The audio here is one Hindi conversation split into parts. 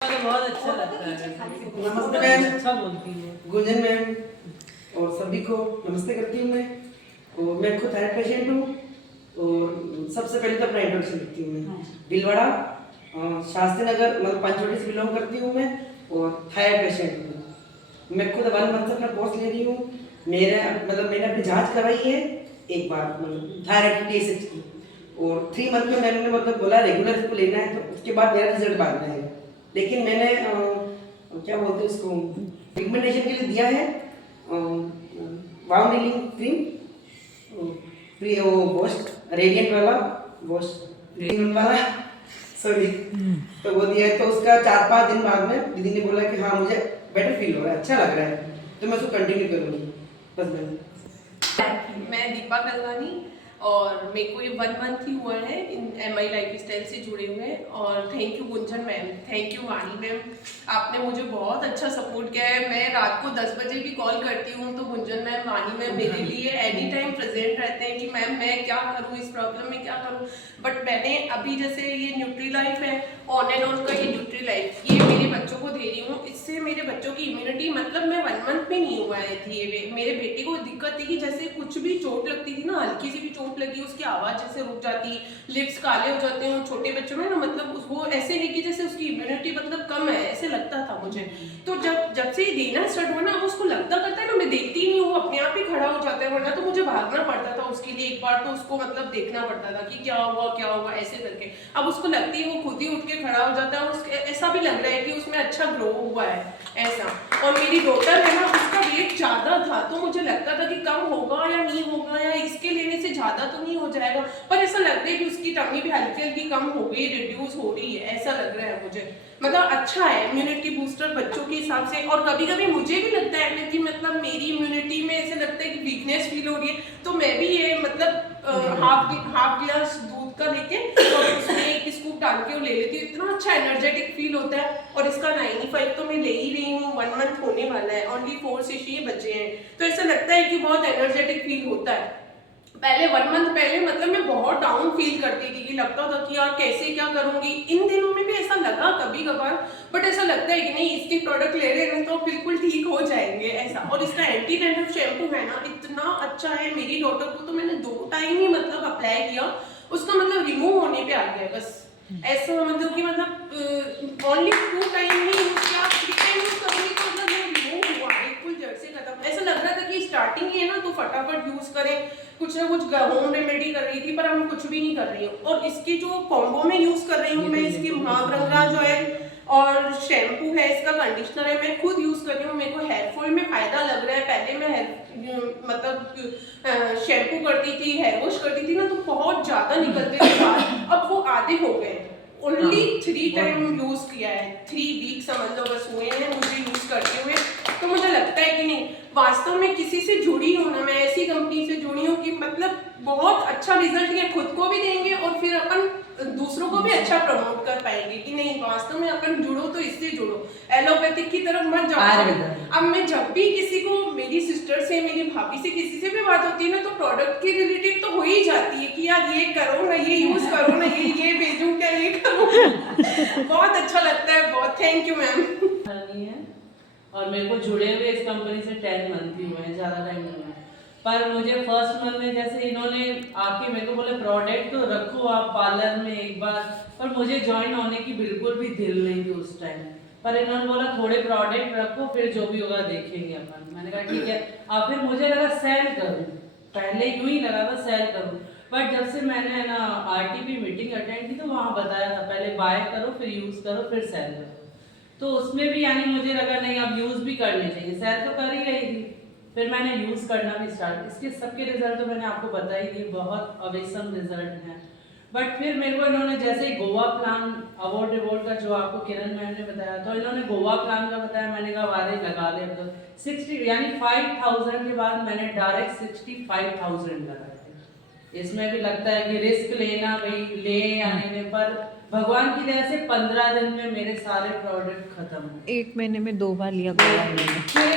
बहुत अच्छा लगता है। नमस्ते मैम। अच्छा बोलती है गुंजन मैम और सभी को नमस्ते करती हूँ मैं। और मैं खुद थायराइड पेशेंट हूँ। और सबसे पहले तो अपना इंट्रोडक्शन देती हूँ मैं। भीलवाड़ा शास्त्री नगर मतलब पंचवटी से बिलोंग करती हूँ मैं और थायराइड पेशेंट हूँ। मैं खुद 1 मंथ से अपना कोर्स ले रही हूँ। मैंने अपनी जांच कराई है एक बार मतलब थायराइड की टेस्ट की। और 3 मंथ में मैंने मतलब बोला रेगुलर इसको लेना है तो उसके बाद मेरा रिजल्ट बाद में आएगा। लेकिन मैंने क्या बोलते हैं उसको पिगमेंटेशन के लिए दिया है वाव नीलिंग क्रीम प्री वो वॉश रेडिएंट वाला वॉश रेडिएंट वाला सॉरी तो वो दिया है। तो उसका 4-5 दिन बाद में दीदी ने बोला कि हाँ मुझे बेटर फील हो रहा है, अच्छा लग रहा है, तो मैं उसको कंटिन्यू करूँगी। बस मैं दीपा कलवानी और मेरे को ये 1 मंथ ही हुआ है इन MI लाइफस्टाइल से जुड़े हुए। और thank you Gunjan ma'am, thank you Vani ma'am, आपने मुझे बहुत अच्छा सपोर्ट किया है। मैं रात को 10 बजे भी कॉल करती हूँ तो गुंजन मैम वाणी मैम मेरे लिए एनी टाइम प्रेजेंट रहते हैं कि मैम मैं क्या करूँ, इस प्रॉब्लम में क्या करूँ। बट मैंने अभी जैसे ये न्यूट्री लाइफ है ऑन एंड ऑन का, ये न्यूट्री लाइफ ये मेरे बच्चों को दे रही हूँ। इससे मेरे बच्चों की इम्यूनिटी मतलब मैं 1 मंथ में नहीं हुआ है थी। मेरे बेटे को दिक्कत थी कि जैसे कुछ भी चोट लगती थी ना, हल्की सी भी चोट लगी उसकी आवाज़ जैसे रुक जाती, लिप्स काले हो जाते हैं छोटे बच्चों में ना, मतलब वो ऐसे है कि जैसे उसकी इम्यूनिटी मतलब कम है ऐसे लगता था मुझे। तो जब से ये देना स्टार्ट हुआ ना, अब उसको लगता करता है ना, मैं देखती ही नहीं हूँ, अपने आप ही खड़ा हो जाता है। वरना तो मुझे भागना पड़ता था उसके लिए, एक बार तो उसको मतलब देखना पड़ता था कि क्या हुआ ऐसे करके। अब उसको लगती है वो खुद ही उठ के खड़ा हो जाता है और ऐसा भी लग रहा है कि उसमें अच्छा ग्रो हुआ है ऐसा। और मेरी डॉटर है ना, उसका वेट ज़्यादा था तो मुझे लगता था कि कम होगा या नहीं होगा या इसके लेने से ज़्यादा तो नहीं हो जाएगा, पर ऐसा लग रहा है कि उसकी टमी भी हल्की हल्की कम हो गई, रिड्यूस हो रही है ऐसा लग रहा है मुझे। मतलब अच्छा है इम्यूनिटी बूस्टर बच्चों के हिसाब से। और कभी कभी मुझे भी लगता है कि मतलब मेरी इम्यूनिटी में ऐसे लगता है कि वीकनेस फील हो रही है, तो मैं भी ये मतलब हाफ गिलास दूध का लेके और उसमें एक स्कूप डाल के वो ले लेती हूँ। इतना अच्छा एनर्जेटिक फील होता है। और इसका 95 तो मैं ले ही रही हूँ, 1 मंथ होने वाला है, ओनली 4 शीशी बचे हैं, तो ऐसा लगता है कि बहुत एनर्जेटिक फील होता है। पहले 1 मंथ पहले मतलब मैं बहुत डाउन फील करती थी कि लगता था कि यार कैसे क्या करूंगी। इन दिनों में भी ऐसा लगा कभी कभार, बट ऐसा लगता है कि नहीं इसके प्रोडक्ट ले रहे हैं तो बिल्कुल ठीक हो जाएंगे ऐसा। और इसका एंटी डैंड्रफ शैम्पू है ना, इतना अच्छा है। मेरी डॉटर को तो मैंने 2 टाइम ही मतलब अप्लाई किया, उसका मतलब रिमूव होने पे आ गया बस ऐसा। मतलब कि मतलब ओनली 2 टाइम ही यूज किया, 3 टाइम यूज करूंगी तो मतलब रिमूव हुआ बिल्कुल जड़ से खत्म। ऐसा लग रहा था कि स्टार्टिंग ही है ना तो फटाफट यूज करें, कुछ ना कुछ होम रेमेडी कर रही थी पर हम कुछ भी नहीं कर रही हूँ। और इसकी जो कॉम्बो में यूज कर रही हूँ मैं, इसकी महावरंगराज ऑयल और शैम्पू है, इसका कंडीशनर है, मैं खुद यूज कर रही हूँ। मेरे को हेयर फॉल में फायदा लग रहा है। पहले मैं मतलब शैम्पू करती थी, हेयर वॉश करती थी ना तो बहुत ज्यादा निकलते थे बाल, अब वो आधे हो गए। ओनली 3 टाइम यूज किया है, 3 वीक समझ लो बस हुए हैं मुझे यूज करते हुए। तो मुझे लगता है कि नहीं वास्तव में किसी से जुड़ी हूँ ना, मैं ऐसी कंपनी से जुड़ी हूँ कि मतलब बहुत अच्छा रिजल्ट ये खुद को भी देंगे और फिर अपन दूसरों को भी अच्छा प्रमोट कर पाएंगे कि नहीं वास्तव में अपन जुड़ो तो इससे जुड़ो, एलोपैथिक की तरफ मत जाओ। अब मैं जब भी किसी को, मेरी सिस्टर से मेरी भाभी से किसी से भी बात होती है ना तो प्रोडक्ट के रिलेटेड तो हो ही जाती है कि यार ये करो ना, ये यूज करो ना, ये भेजूं क्या, ये करो बहुत अच्छा लगता है। बहुत थैंक यू मैम। और मेरे को जुड़े हुए इस कंपनी से 10 मंथ ही हुए हैं, ज़्यादा टाइम नहीं हुआ। पर मुझे फर्स्ट मंथ में जैसे इन्होंने आके मेरे को बोले प्रोडक्ट तो रखो आप पार्लर में एक बार, पर मुझे ज्वाइन होने की बिल्कुल भी दिल नहीं थी उस टाइम। पर इन्होंने बोला थोड़े प्रोडक्ट रखो फिर जो भी होगा देखेंगे अपन। मैंने कहा ठीक है। अब फिर मुझे लगा सेल करूँ, पहले यूँ ही लगा था सेल करूँ, बट जब से मैंने ना RTP मीटिंग अटेंड की तो वहाँ बताया था पहले बाय करो फिर यूज़ करो फिर सेल करो। तो उसमें भी यानी मुझे लगा नहीं अब यूज़ भी करने चाहिए, सेल तो कर ही रही थी, फिर मैंने यूज़ करना भी स्टार्ट। इसके सबके रिजल्ट तो मैंने आपको बता ही दिए, बहुत अवेसम रिजल्ट हैं। बट फिर मेरे को इन्होंने जैसे ही गोवा प्लान अवार्ड का जो आपको किरण मैम ने बताया, तो इन्होंने गोवा प्लान का बताया, मैंने कहा वारे लगा ले। तो 60 यानी 5000 के बाद मैंने डायरेक्ट 65,000 लगाए थे। इसमें भी लगता है कि रिस्क लेना भाई ले या नहीं, पर भगवान की दया से 15 दिन में मेरे सारे प्रोडक्ट खत्म हो। 1 महीने में 2 बार लिया गोवा में। फिर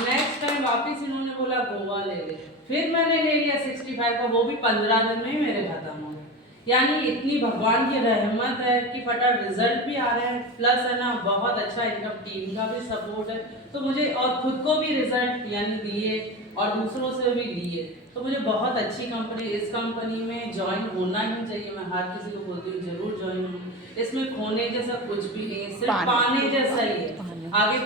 नेक्स्ट टाइम वापस इन्होंने बोला गोवा ले ले, फिर मैंने ले लिया 65 का, वो भी 15 दिन में ही मेरे खत्म हो। यानी इतनी भगवान की रहमत है कि फटाफट रिजल्ट भी आ रहे हैं, प्लस है ना बहुत अच्छा इनका टीम का भी सपोर्ट है, तो मुझे और खुद को भी रिजल्ट यानी दिए और दूसरों से भी लिए, तो मुझे बहुत अच्छी कंपनी, इस कंपनी में ज्वाइन होना ही चाहिए। मैं हर किसी को बोलती हूँ जरूर ज्वाइन हो, इसमें खोने जैसा कुछ भी नहीं है, सिर्फ पाने जैसा ही है, आगे